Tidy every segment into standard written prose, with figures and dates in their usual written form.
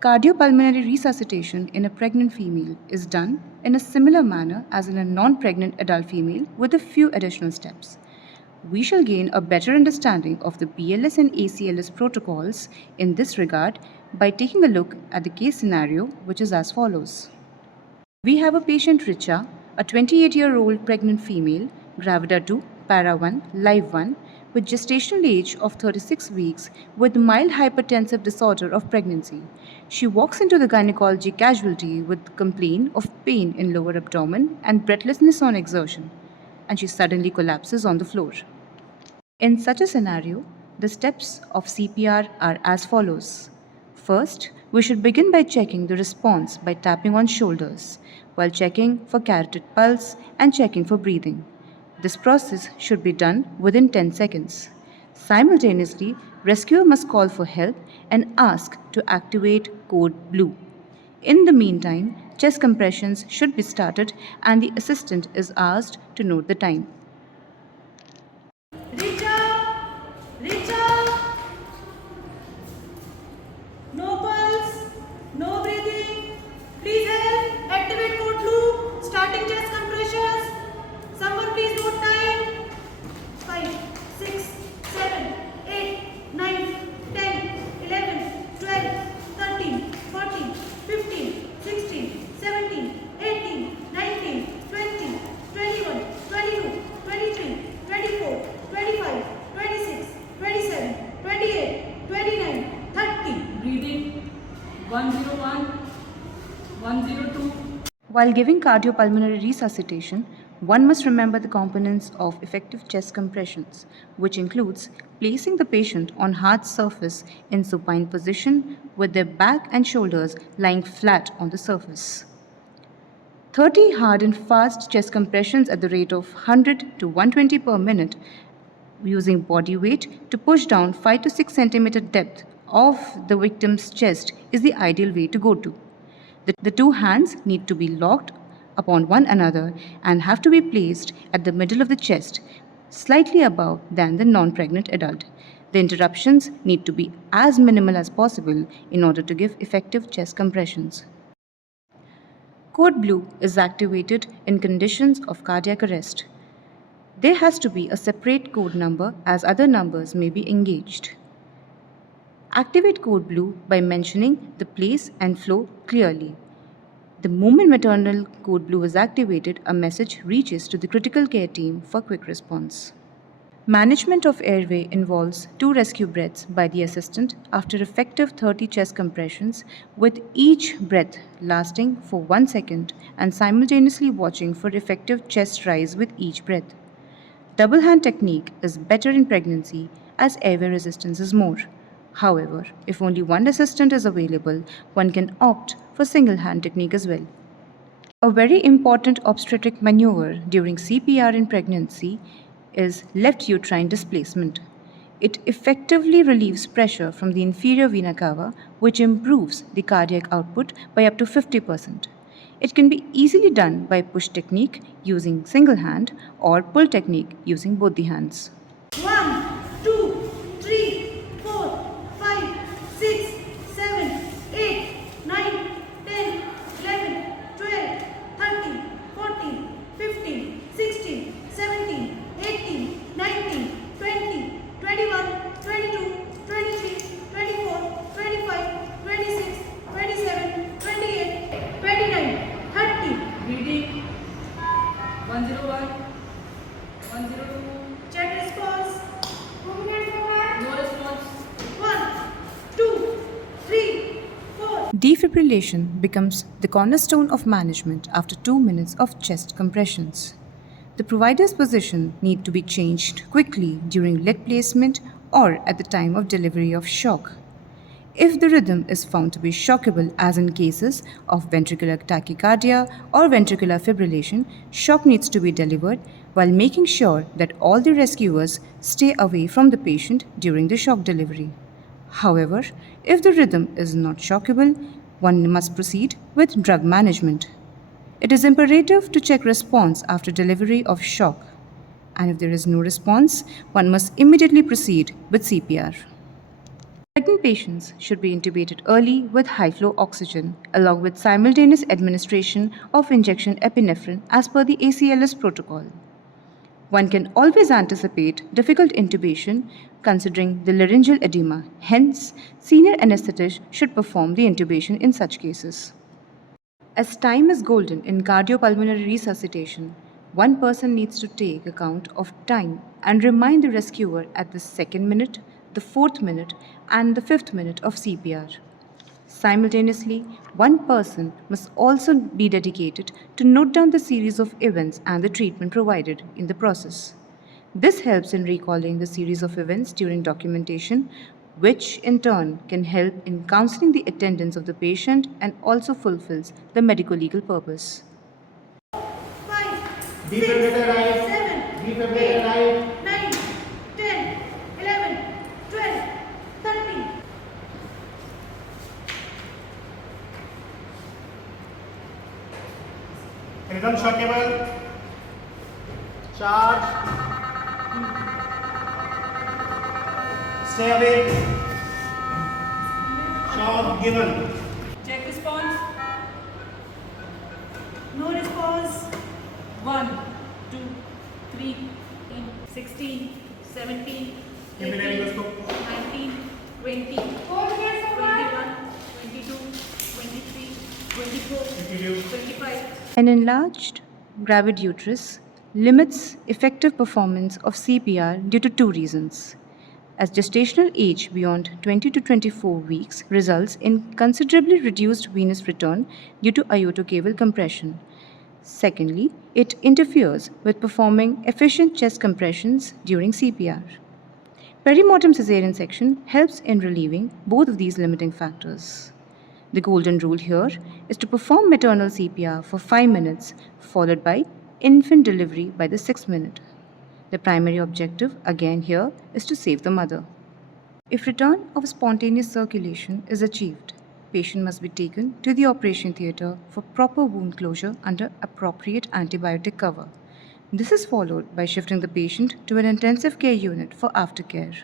Cardiopulmonary resuscitation in a pregnant female is done in a similar manner as in a non-pregnant adult female with a few additional steps. We shall gain a better understanding of the BLS and ACLS protocols in this regard by taking a look at the case scenario, which is as follows. We have a patient Richa, a 28-year-old pregnant female, Gravida 2, Para 1, Live 1, with gestational age of 36 weeks with mild hypertensive disorder of pregnancy. She walks into the gynecology casualty with complaint of pain in lower abdomen and breathlessness on exertion, and she suddenly collapses on the floor. In such a scenario, the steps of CPR are as follows. First, we should begin by checking the response by tapping on shoulders, while checking for carotid pulse and checking for breathing. This process should be done within 10 seconds. Simultaneously, rescuer must call for help and ask to activate code blue. In the meantime, chest compressions should be started and the assistant is asked to note the time. No pulse, no breathing. Please help. Activate code blue. Starting chest compressions. Someone please note time. 5, 6, 7, 8, 9, 10, 11, 12, 13, 14, 15, 16, 17, 18, 19, 20, 21, 22, 23, 24, 25, 26, 27, 28, 29, 30. Breathing 101, 102. While giving cardiopulmonary resuscitation, one must remember the components of effective chest compressions, which includes placing the patient on hard surface in supine position with their back and shoulders lying flat on the surface. 30 hard and fast chest compressions at the rate of 100 to 120 per minute using body weight to push down 5 to 6 centimeter depth of the victim's chest is the ideal way to go to. The two hands need to be locked upon one another and have to be placed at the middle of the chest, slightly above than the non-pregnant adult. The interruptions need to be as minimal as possible in order to give effective chest compressions. Code blue is activated in conditions of cardiac arrest. There has to be a separate code number as other numbers may be engaged. Activate code blue by mentioning the place and flow clearly. The moment maternal code blue is activated, a message reaches to the critical care team for quick response. Management of airway involves 2 rescue breaths by the assistant after effective 30 chest compressions, with each breath lasting for 1 second and simultaneously watching for effective chest rise with each breath. Double hand technique is better in pregnancy as airway resistance is more. However, if only one assistant is available, one can opt for single hand technique as well. A very important obstetric maneuver during CPR in pregnancy is left uterine displacement. It effectively relieves pressure from the inferior vena cava, which improves the cardiac output by up to 50%. It can be easily done by push technique using single hand or pull technique using both the hands. 1, 2, 3, 4, 5, 6, 7, 8, 9, 10, 11, 12, 13, 14, 15, 16, 17, 18, 19, 20, 21, 22, 23, 24, 25, 26, 27, 28, 29, 30. Reading 101, 102. Chat response. No response. 1, 2, 3, 4. Defibrillation becomes the cornerstone of management after 2 minutes of chest compressions. The provider's position need to be changed quickly during leg placement or at the time of delivery of shock. If the rhythm is found to be shockable, as in cases of ventricular tachycardia or ventricular fibrillation, shock needs to be delivered while making sure that all the rescuers stay away from the patient during the shock delivery. However, if the rhythm is not shockable, One must proceed with drug management. It is imperative to check response after delivery of shock, and if there is no response, one must immediately proceed with CPR. Pregnant patients should be intubated early with high flow oxygen, along with simultaneous administration of injection epinephrine as per the ACLS protocol. One can always anticipate difficult intubation considering the laryngeal edema. Hence, senior anesthetist should perform the intubation in such cases. As time is golden in cardiopulmonary resuscitation, one person needs to take account of time and remind the rescuer at the second minute, the fourth minute, and the fifth minute of CPR. Simultaneously, one person must also be dedicated to note down the series of events and the treatment provided in the process. This helps in recalling the series of events during documentation, which in turn can help in counseling the attendance of the patient and also fulfills the medico legal purpose. 5, Defibrillator 6, right. 7, Defibrillator right. 9, 10, 11, 12, 13. Rhythm shockable. Charge. Stay awake. Shock given. Check response. No response. 1, 2, 3, 16, 17, Give me 18, the endoscope. 19, 20, 21, 22, 23, 24, 25. An enlarged gravid uterus limits effective performance of CPR due to two reasons. As gestational age beyond 20 to 24 weeks results in considerably reduced venous return due to aortocaval compression. Secondly, it interferes with performing efficient chest compressions during CPR. Perimortem caesarean section helps in relieving both of these limiting factors. The golden rule here is to perform maternal CPR for 5 minutes, followed by infant delivery by the 6th minute. The primary objective, again here, is to save the mother. If return of spontaneous circulation is achieved, patient must be taken to the operation theatre for proper wound closure under appropriate antibiotic cover. This is followed by shifting the patient to an intensive care unit for aftercare.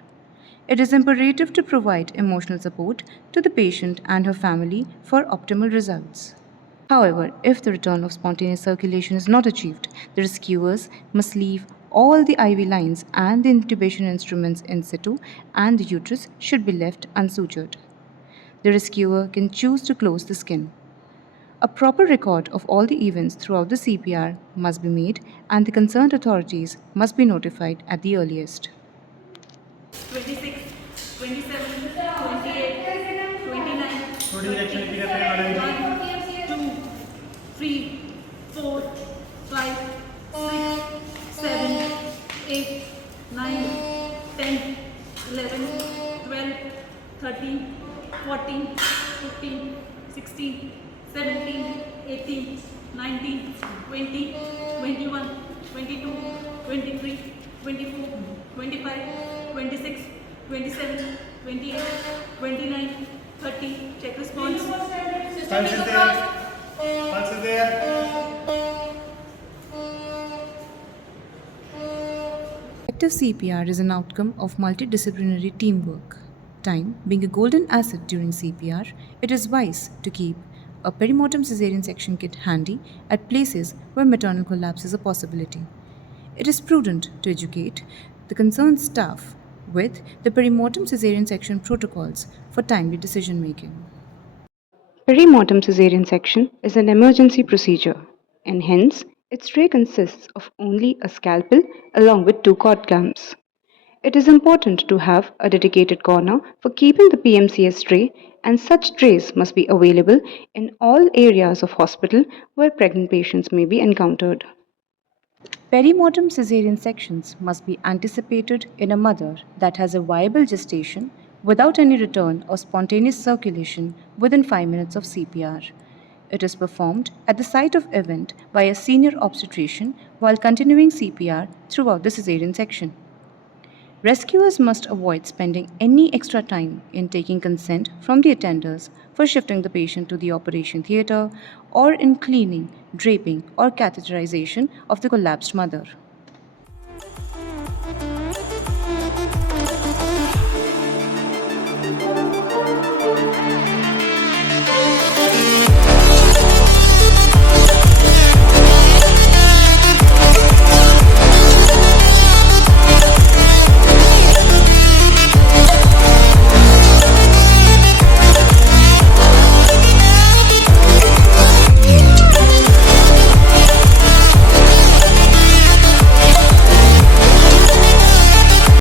It is imperative to provide emotional support to the patient and her family for optimal results. However, if the return of spontaneous circulation is not achieved, the rescuers must leave all the IV lines and the intubation instruments in situ, and the uterus should be left unsutured. The rescuer can choose to close the skin. A proper record of all the events throughout the CPR must be made, and the concerned authorities must be notified at the earliest. 26, 27, 28, 29, Total direction 30, epinephrine 1, 2, 3, 4, 5, 6, 7, 8, 9, 10, 11, 12, 13, 14, 15, 16, 17, 18, 19, 20, 21, 22, 23, 24, 25, 26, 27, 28, 29, 30. Check response. Pulse is there. Pulse is there. Effective CPR is an outcome of multidisciplinary teamwork. Time being a golden asset during CPR, it is wise to keep a perimortem caesarean section kit handy at places where maternal collapse is a possibility. It is prudent to educate the concerned staff with the perimortem caesarean section protocols for timely decision making. Perimortem caesarean section is an emergency procedure, and hence its tray consists of only a scalpel along with two cord clamps. It is important to have a dedicated corner for keeping the PMCS tray, and such trays must be available in all areas of hospital where pregnant patients may be encountered. Perimortem caesarean sections must be anticipated in a mother that has a viable gestation without any return or spontaneous circulation within 5 minutes of CPR. It is performed at the site of event by a senior obstetrician while continuing CPR throughout the caesarean section. Rescuers must avoid spending any extra time in taking consent from the attenders for shifting the patient to the operation theatre or in cleaning, draping, or catheterization of the collapsed mother.